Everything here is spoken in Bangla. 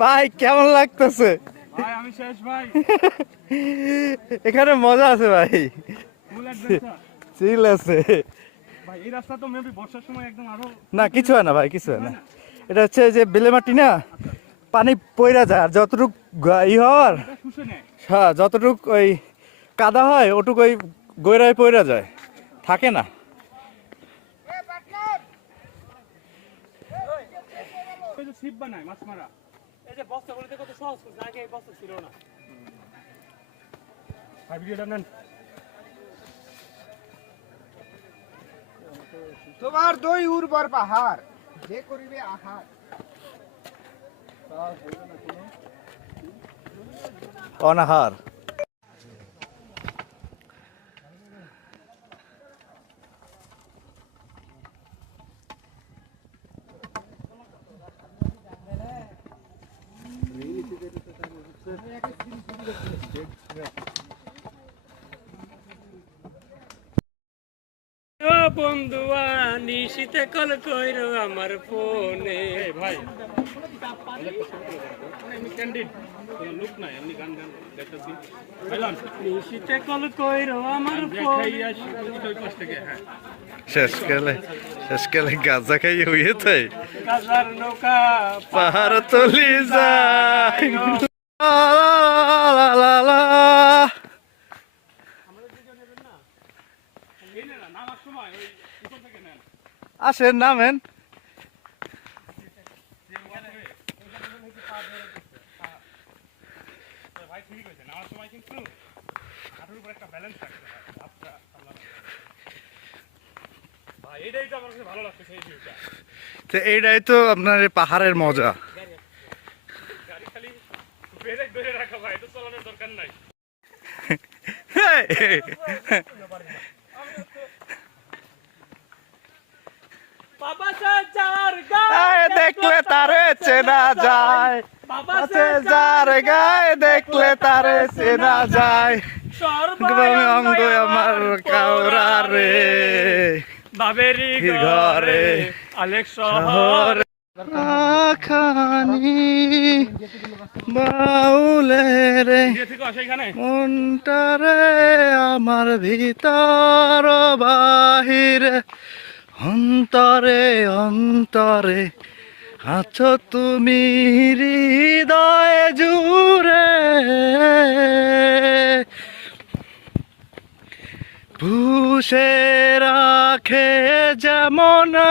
ভাই কেমন লাগতেছে? ভাই আমি শেষ ভাই। এখানে মজা আছে ভাই, ফুল অ্যাডভেঞ্চার চিল আছে। ভাই। এই রাস্তা তো মেবি বর্ষার সময় একদম আরো না কিছু হয় না ভাই, কিছু হয় না। এটা হচ্ছে যে বেলে মাটি না, পানি পইরা যায় আর যতটুক ই হওয়ার, এটা শুষে নেয়। হ্যাঁ যতটুক ওই কাদা হয় ওটুক ওই গৈরায় পইরা যায়, থাকে না। এই যে ছিপ বানায় মাছ মারা, এই যে বস্তা বলতে কত সহজ করছে, আগে এই বস্তা ছিল না। ভাই ভিডিওটা নেন। তোমার দই উর্বর পাহাড় যে করিবে আহার। অনাহার। ও বন্ধুয়া নিশিতে কল কইরো আমার ফোনে। ভাই আমি ক্যান্ডিড লুক নাই, এমনি গান গান গাইতেছি। ভাইলান নিশিতে কল কইরো আমার ফোনে দেখাই আসি ওই পাশ থেকে। হ্যাঁ শেষকালে গাঁজা খাই হইতে গাজার নৌকা পাহাড় তলি যায়। এই না নামার সময় ওই উপর থেকে নেন। আসেন নামেন। ভাই ঠিক হয়েছে, নামার সময় কিন্তু হাঁটুর উপর একটা ব্যালেন্স থাকতে হয়। ভাই এটাই তো আমার কাছে ভালো লাগছে সেই ভিউটা। তো এইটাই তো আপনার এই পাহাড়ের মজা। গাড়ি খালি ব্রেক ধরে রাখা ভাই, এটা চালানোর দরকার নাই। বাবা সে যার গায়ে দেখলে তারে চেনা যায়, বাবা আছে যার গায়ে দেখলে তারে চেনা যায়। অঙ্গ আমার কাউরা রে বাবেরি ঘরে ঘরে আলেক শহর। খানি বাউলে রে থেকে আসে এখানে মনটারে আমার ভিতর বাহিরে অন্তরে অন্তরে আছো তুমি হৃদয় জুড়ে পুষে রাখে যেমন